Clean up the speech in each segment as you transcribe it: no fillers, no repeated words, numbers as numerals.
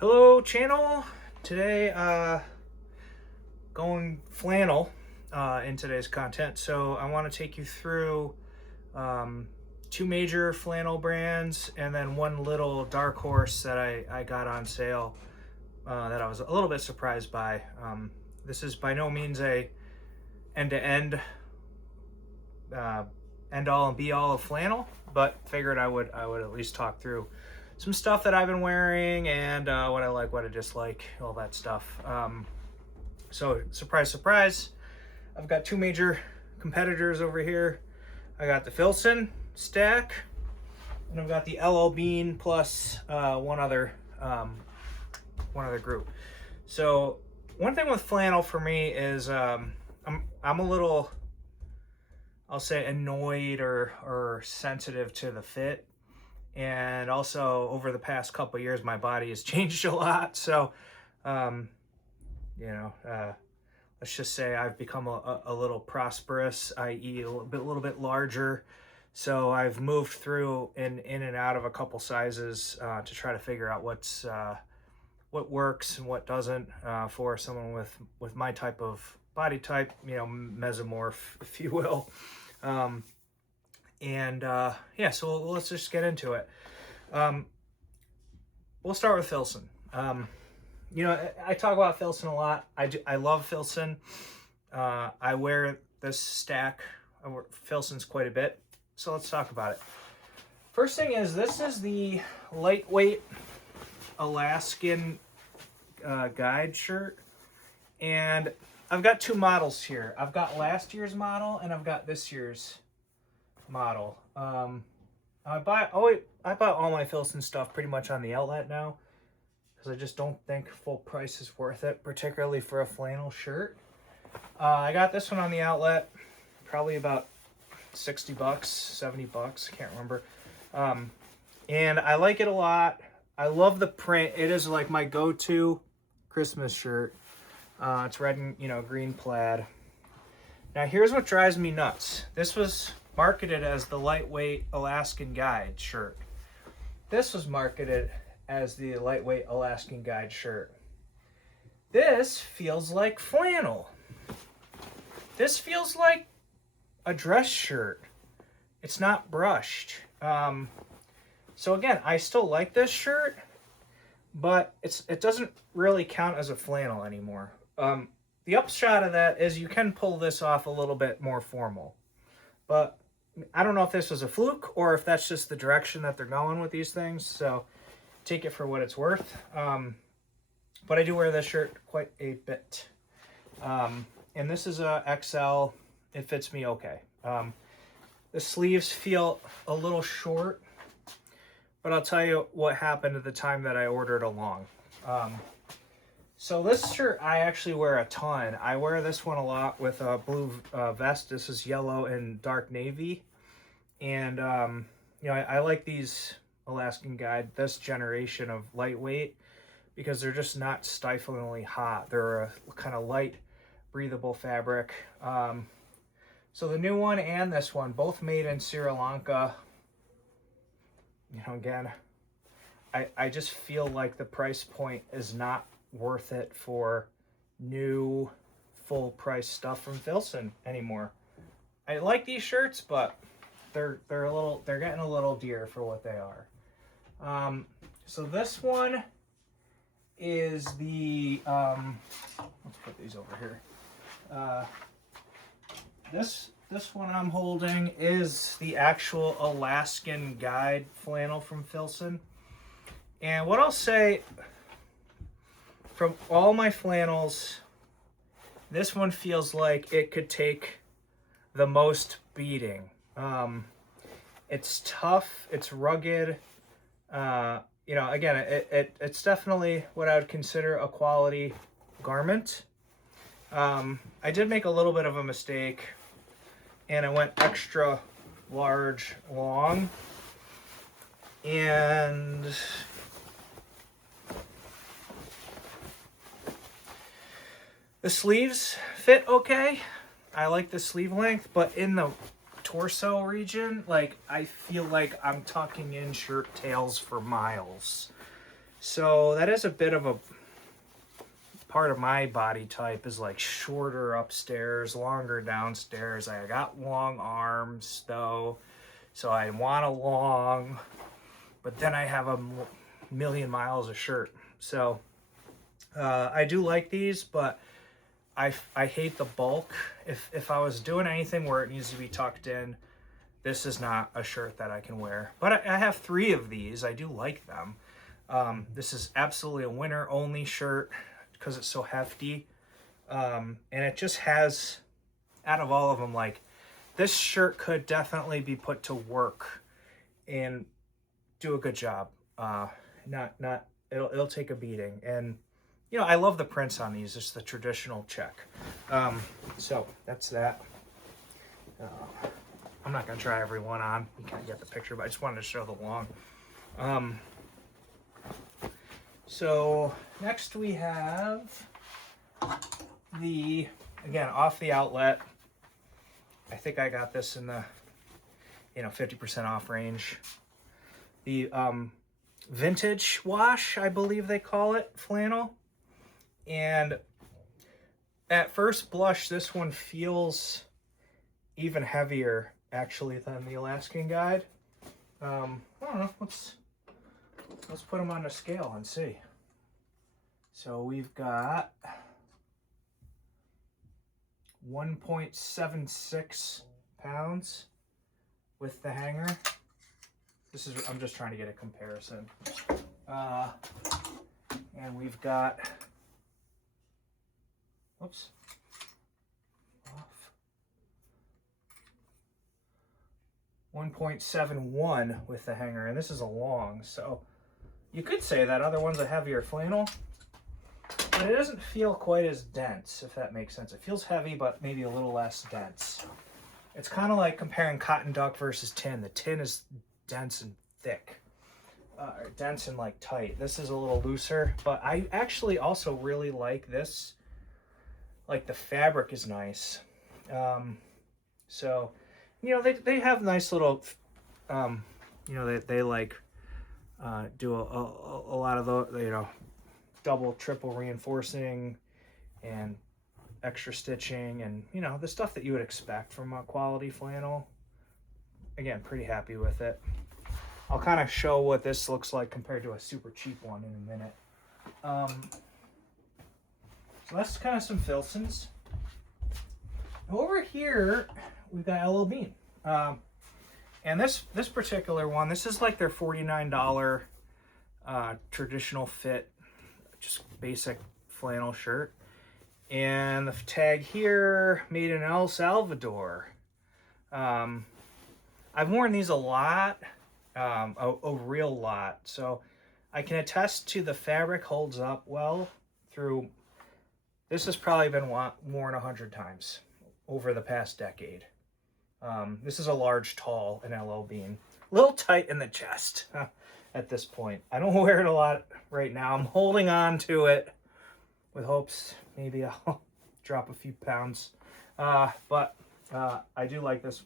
Hello channel. Today going flannel in today's content. So I want to take you through two major flannel brands and then one little dark horse that I got on sale that I was a little bit surprised by. This is by no means a end-to-end end all and be all of flannel, but figured I would at least talk through some stuff that I've been wearing and what I like, what I dislike, all that stuff. So surprise, surprise, I've got two major competitors over here. I got the Filson stack, and I've got the LL Bean plus one other group. So one thing with flannel for me is I'm a little, I'll say, annoyed or sensitive to the fit. And also over the past couple of years, my body has changed a lot. So, let's just say I've become a little prosperous, i.e. a little bit larger. So I've moved through in and out of a couple sizes to try to figure out what works and what doesn't for someone with my type of body type, mesomorph, if you will. So let's just get into it. We'll start with Filson. I talk about Filson a lot. I love Filson. I wear this stack. I wear Filsons quite a bit. So let's talk about it. First thing is, this is the lightweight Alaskan guide shirt. And I've got two models here. I've got last year's model and I've got this year's model. I bought all my Filson stuff pretty much on the outlet now because I just don't think full price is worth it, particularly for a flannel shirt. I got this one on the outlet, probably about $60, $70, can't remember. And I like it a lot. I love the print. It is like my go-to Christmas shirt. It's red and green plaid. Now here's what drives me nuts. This was marketed as the lightweight Alaskan guide shirt. This was marketed as the lightweight Alaskan guide shirt. This feels like flannel. This feels like a dress shirt. It's not brushed. So again, I still like this shirt, but it doesn't really count as a flannel anymore. The upshot of that is you can pull this off a little bit more formal. But I don't know if this was a fluke or if that's just the direction that they're going with these things. So take it for what it's worth. But I do wear this shirt quite a bit. And this is a XL. It fits me okay. The sleeves feel a little short, but I'll tell you what happened at the time that I ordered along. So this shirt I actually wear a ton. I wear this one a lot with a blue vest. This is yellow and dark navy. And, I like these Alaskan guide, this generation of lightweight, because they're just not stiflingly hot. They're a kind of light, breathable fabric. So the new one and this one, both made in Sri Lanka. Again, I just feel like the price point is not worth it for new full price stuff from Filson anymore. I like these shirts, but they're getting a little dear for what they are. So this one is the let's put these over here. This one I'm holding is the actual Alaskan guide flannel from Filson. And what I'll say, from all my flannels, this one feels like it could take the most beating. It's tough, it's rugged. Again, it's definitely what I would consider a quality garment. I did make a little bit of a mistake, and I went extra large long. And the sleeves fit okay. I like the sleeve length, but in the torso region, I feel like I'm tucking in shirt tails for miles. So that is a bit of a part of my body type, is like shorter upstairs, longer downstairs. I got long arms though, so I want a long, but then I have a million miles of shirt. So I do like these, but I hate the bulk. If I was doing anything where it needs to be tucked in, this is not a shirt that I can wear. But I have 3 of these. I do like them. This is absolutely a winter only shirt because it's so hefty. And it just has, out of all of them, like, this shirt could definitely be put to work and do a good job. It'll take a beating. And you know, I love the prints on these. It's the traditional check. So that's that. I'm not gonna try every one on. You can't get the picture, but I just wanted to show the long. So next we have the, again, off the outlet. I think I got this in the, 50% off range. The vintage wash, I believe they call it, flannel. And at first blush, this one feels even heavier actually than the Alaskan Guide. I don't know, let's put them on the scale and see. So we've got 1.76 pounds with the hanger. This is, I'm just trying to get a comparison. And we've got, oops, off. 1.71 with the hanger, and this is a long, so you could say that other one's a heavier flannel, but it doesn't feel quite as dense, if that makes sense. It feels heavy, but maybe a little less dense. It's kind of like comparing cotton duck versus tin. The tin is dense and thick, dense and like tight. This is a little looser, but I actually also really like this. Like, the fabric is nice. So, they have nice little, they like do a lot of the, double, triple reinforcing and extra stitching and, the stuff that you would expect from a quality flannel. Again, pretty happy with it. I'll kind of show what this looks like compared to a super cheap one in a minute. So that's kind of some Filsons. Over here, we've got LL Bean. And this particular one, this is like their $49 traditional fit, just basic flannel shirt. And the tag here, made in El Salvador. I've worn these a lot, a real lot. So I can attest to the fabric holds up well through. This has probably been worn 100 times over the past decade. This is a large, tall, and LL Bean. A little tight in the chest at this point. I don't wear it a lot right now. I'm holding on to it with hopes maybe I'll drop a few pounds. But I do like this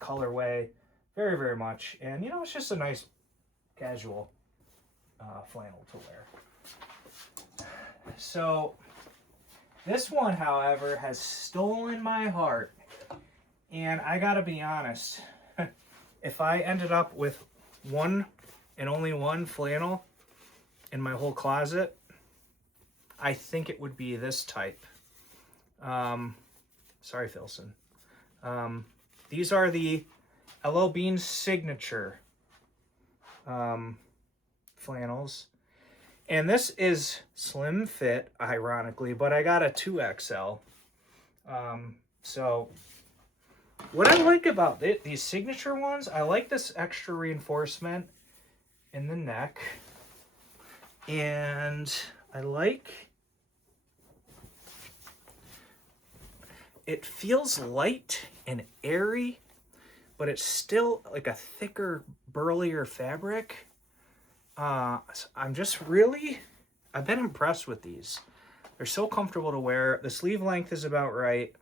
colorway very, very much. And, it's just a nice casual flannel to wear. So this one, however, has stolen my heart. And I gotta be honest, if I ended up with one and only one flannel in my whole closet, I think it would be this type. Sorry, Filson. These are the LL Bean signature flannels. And this is slim fit, ironically, but I got a 2XL. So what I like about these signature ones, I like this extra reinforcement in the neck. And I like, it feels light and airy, but it's still like a thicker, burlier fabric. I'm just really, I've been impressed with these. They're so comfortable to wear. The sleeve length is about right.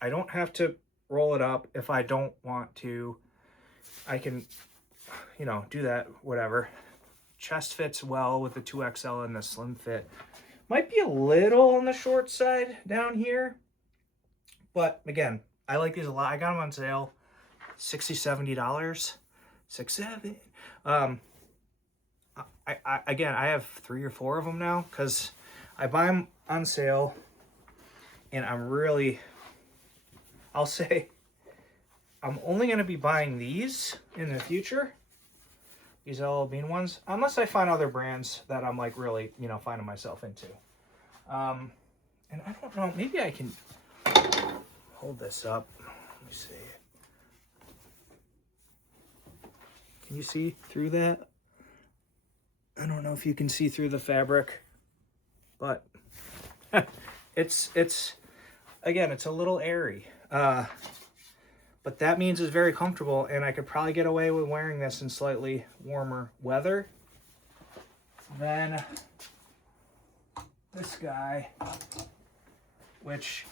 I don't have to roll it up if I don't want to. I can, do that, whatever. chest fits well with the 2XL and the slim fit. Might be a little on the short side down here, but again, I like these a lot. I got them on sale, $60, $70, 6-7. Again, I have 3 or 4 of them now because I buy them on sale, and I'll say, I'm only going to be buying these in the future, these LL Bean ones, unless I find other brands that I'm like really, finding myself into. And I don't know, maybe I can hold this up. Let me see. Can you see through that? I don't know if you can see through the fabric, but it's again, it's a little airy. But that means it's very comfortable, and I could probably get away with wearing this in slightly warmer weather than this guy, which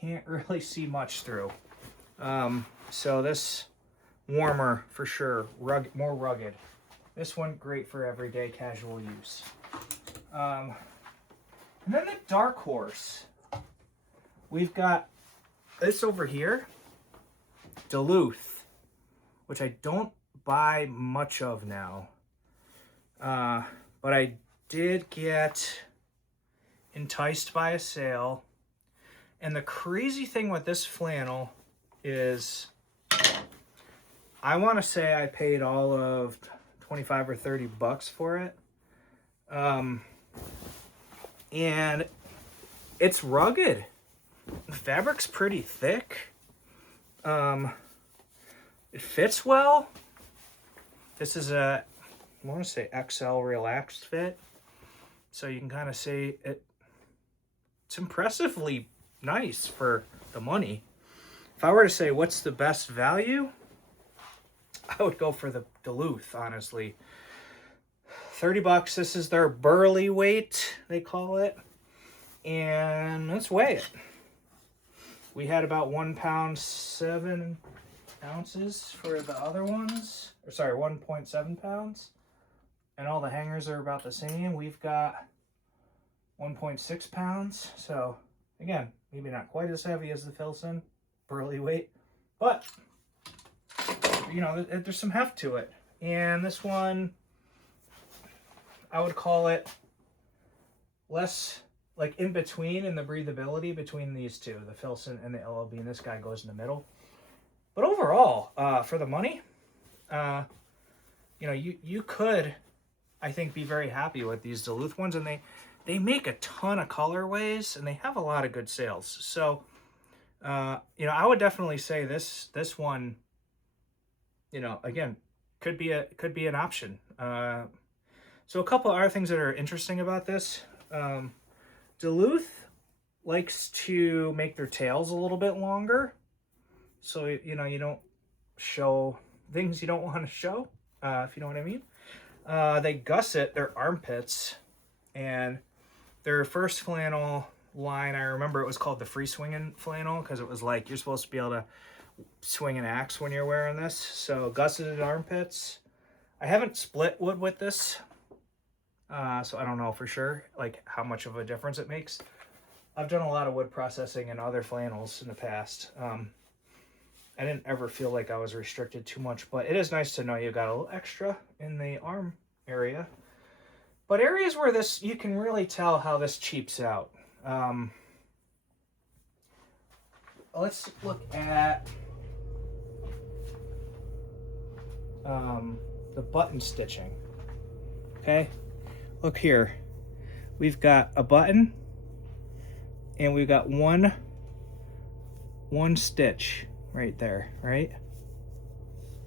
can't really see much through. So this warmer for sure, more rugged. This one great for everyday casual use. And then the Dark Horse, we've got this over here, Duluth, which I don't buy much of now, but I did get enticed by a sale. And the crazy thing with this flannel is, I want to say I paid all of 25 or 30 bucks for it, and it's rugged. The fabric's pretty thick. It fits well. This is I want to say XL relaxed fit, so you can kind of say it's impressively nice for the money. If I were to say what's the best value, I would go for the Duluth, honestly. 30 bucks. This is their burly weight, they call it. And let's weigh it. We had about 1 pound 7 ounces for the other ones. Or sorry, 1.7 pounds. And all the hangers are about the same. We've got 1.6 pounds. So again, maybe not quite as heavy as the Filson burly weight, but there's some heft to it. And this one, I would call it less like in between in the breathability between these two, the Filson and the LLB, and this guy goes in the middle. But overall, for the money, you could, I think, be very happy with these Duluth ones, and they make a ton of colorways, and they have a lot of good sales. So, I would definitely say this one, again, could be an option. So a couple other things that are interesting about this. Duluth likes to make their tails a little bit longer, so you don't show things you don't want to show, if you know what I mean. They gusset their armpits, and their first flannel line, I remember it was called the free swinging flannel, because it was like you're supposed to be able to swing an axe when you're wearing this. So gusseted armpits. I haven't split wood with this, so I don't know for sure like how much of a difference it makes. I've done a lot of wood processing and other flannels in the past. I didn't ever feel like I was restricted too much, but it is nice to know you got a little extra in the arm area. But areas where this, you can really tell how this cheaps out. Let's look at the button stitching. Okay, look here. We've got a button, and we've got one stitch right there, right?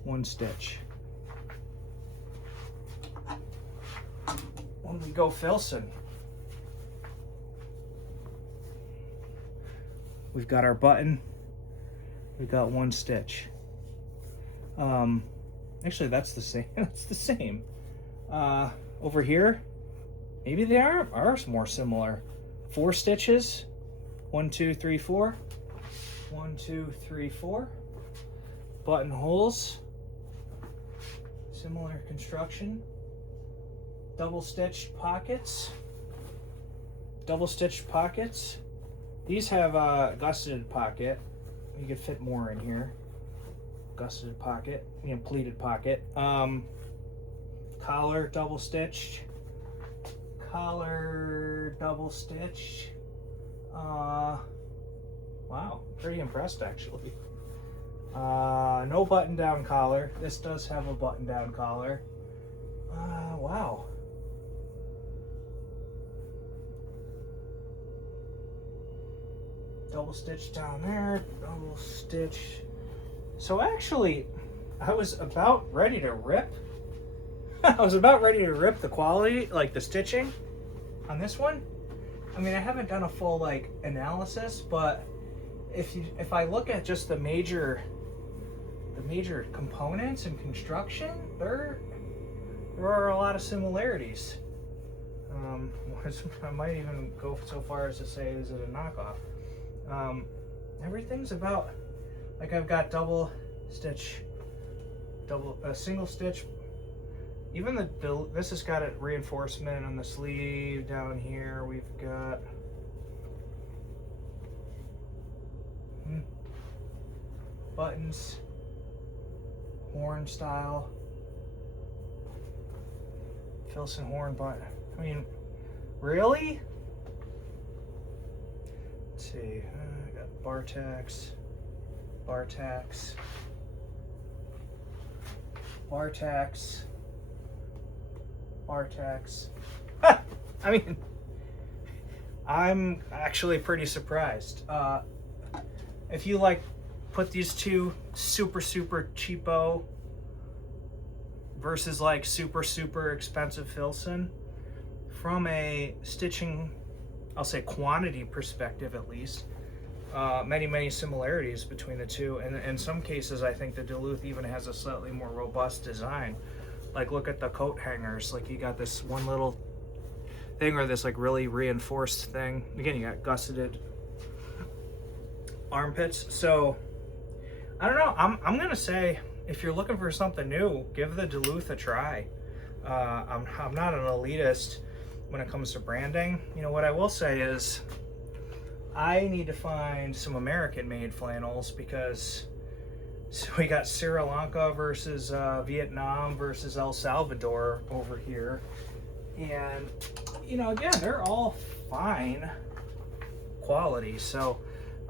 One stitch. When we go Filson, we've got our button, we've got one stitch. Actually, that's the same. That's the same. Over here, maybe they are more similar. 4 stitches. 1, 2, 3, 4. 1, 2, 3, 4. Buttonholes. Similar construction. Double stitched pockets. Double stitched pockets. These have a gusseted pocket. You could fit more in here. Gusseted pocket, pleated pocket. Collar double stitched. Collar double stitched. Wow, pretty impressed actually. No button down collar. This does have a button down collar. Wow. Double stitch down there, double stitch. So actually, I was about ready to rip. I was about ready to rip the quality, like the stitching on this one. I mean, I haven't done a full like analysis, but if I look at just the major components and construction, there are a lot of similarities. I might even go so far as to say, is it a knockoff? Everything's about, like, I've got double stitch, single stitch. Even this has got a reinforcement on the sleeve down here. We've got buttons, horn style, Filson horn button. I mean, really? Let's see. I got bar tacks, bar tacks, bar tacks, bar tacks. I mean, I'm actually pretty surprised. If you like put these two super cheapo versus like super expensive Filson, from a stitching, I'll say quantity perspective at least, many similarities between the two, and in some cases I think the Duluth even has a slightly more robust design. Like, look at the coat hangers. Like, you got this one little thing, or this like really reinforced thing. Again, you got gusseted armpits. So I don't know, I'm gonna say, if you're looking for something new, give the Duluth a try. I'm not an elitist when it comes to branding. You know, what I will say is I need to find some American-made flannels, because so we got Sri Lanka versus Vietnam versus El Salvador over here. And, you know, again, they're all fine quality. So,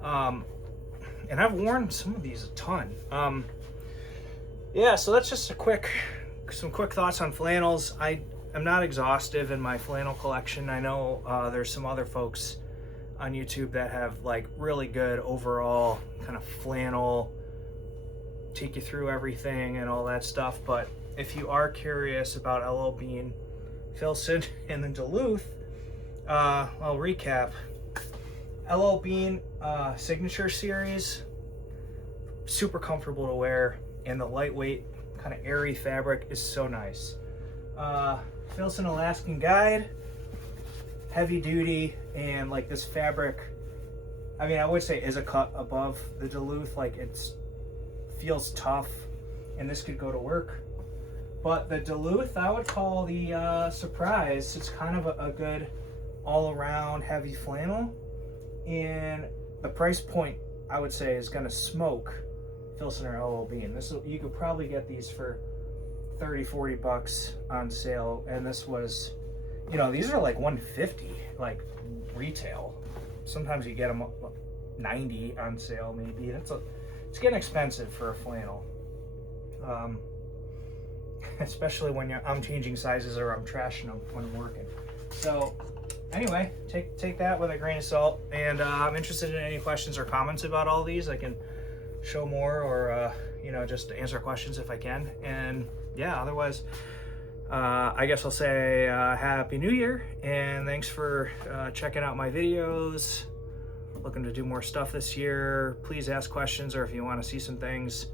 and I've worn some of these a ton. Yeah, so that's just some quick thoughts on flannels. I'm not exhaustive in my flannel collection. I know there's some other folks on YouTube that have like really good overall kind of flannel, take you through everything and all that stuff. But if you are curious about LL Bean, Filson, and then Duluth, I'll recap. LL Bean Signature Series, super comfortable to wear, and the lightweight kind of airy fabric is so nice. Filson Alaskan Guide, heavy duty, and like this fabric, I mean, I would say is a cut above the Duluth. Like, feels tough, and this could go to work. But the Duluth, I would call the Surprise. It's kind of a good all-around heavy flannel, and the price point, I would say, is gonna smoke Filson or LL Bean. You could probably get these for $30-40 bucks on sale, and this was, you know, these are like $150 like retail. Sometimes you get them $90 on sale maybe. It's getting expensive for a flannel, especially when I'm changing sizes or I'm trashing them when I'm working. So anyway, take that with a grain of salt, and I'm interested in any questions or comments about all these. I can show more, or you know, just answer questions if I can. And yeah, otherwise, I guess I'll say Happy New Year, and thanks for checking out my videos. Looking to do more stuff this year. Please ask questions, or if you want to see some things.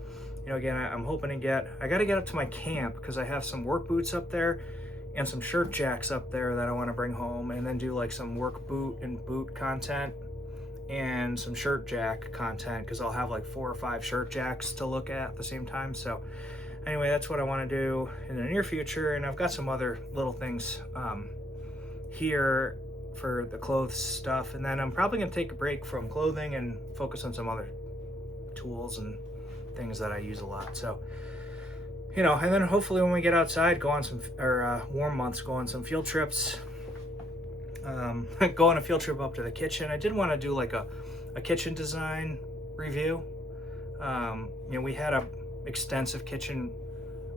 You know, again, I'm hoping to I got to get up to my camp, because I have some work boots up there and some shirt jacks up there that I want to bring home, and then do like some work boot and boot content and some shirt jack content, because I'll have like 4 or 5 shirt jacks to look at the same time. So anyway, that's what I want to do in the near future, and I've got some other little things here for the clothes stuff, and then I'm probably going to take a break from clothing and focus on some other tools and things that I use a lot. So, you know, and then hopefully when we get outside, go on some, or warm months, go on some field trips. Go on a field trip up to the kitchen. I did want to do like a kitchen design review. You know, we had a extensive kitchen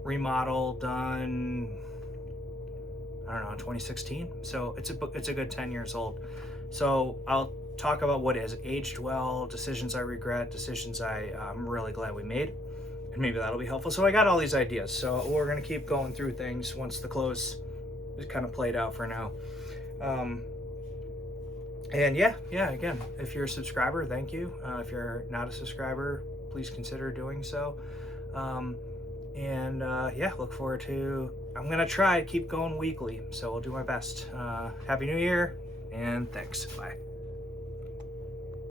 remodel done, I don't know, 2016. So it's a good 10 years old. So I'll talk about what has aged well, decisions I regret, decisions I'm really glad we made, and maybe that'll be helpful. So I got all these ideas. So we're gonna keep going through things once the clothes is kind of played out for now. And yeah, again, if you're a subscriber, thank you. If you're not a subscriber, please consider doing so. Yeah, look forward to, I'm gonna try to keep going weekly, so I'll do my best. Happy New Year, and thanks. Bye.